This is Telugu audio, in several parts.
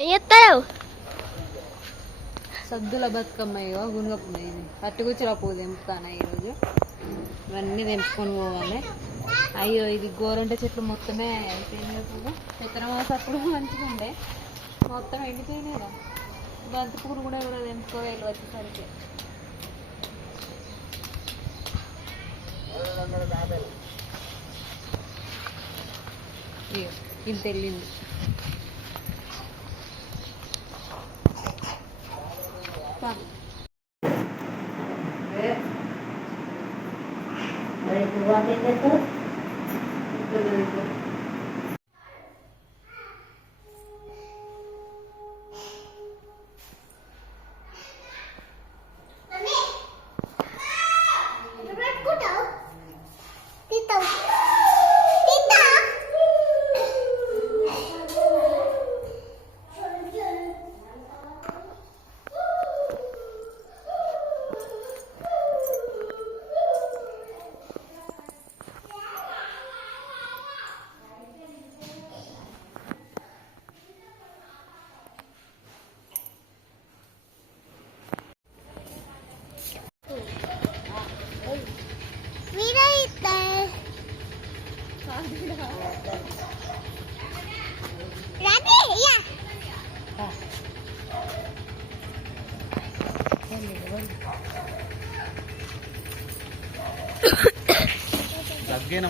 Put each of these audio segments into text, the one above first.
ఎత్తావు సద్దుల బతుకమ్మ ఇగో గునుగమ్మ పట్టుకొచ్చిరా పువ్వు తెంపుతానా ఈరోజు? ఇవన్నీ తెంపుకొని పోవాలి. అయ్యో ఇది గోరంట చెట్లు మొత్తమే అయిపోయింది పువ్వు పెత్తన అప్పుడు మంచిగా ఉండే. మొత్తం ఎండిపోయినాయిరా. బంతిపూలు పువ్వులు కూడా ఎవరో తెంపుకోవాలి వచ్చేసరికి. ఇయ్యో, ఇంత వెళ్ళింది Pero tú atiendes tú.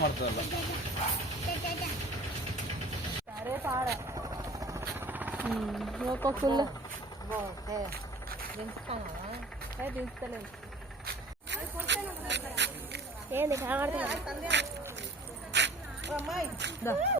పడుతుంది ఒక ఫుల్. దించుతలేదు ఏంది కనబడుతున్నా పుట్ట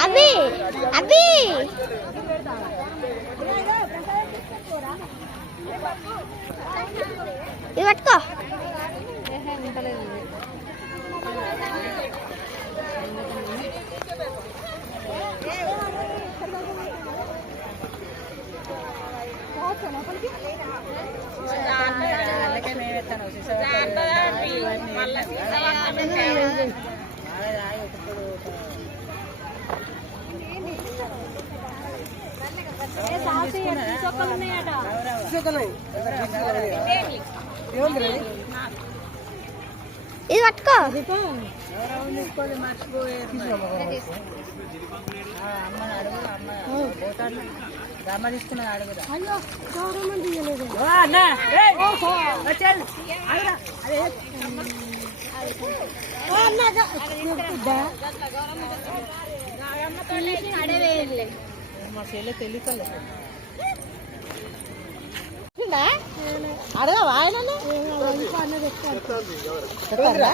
అభి అభి ఇది పట్టుకో ఇది పట్టుకో. అయ్యో గవర్నమెంట్ చెప్పిందా అడగవా ఆయన చెప్తారా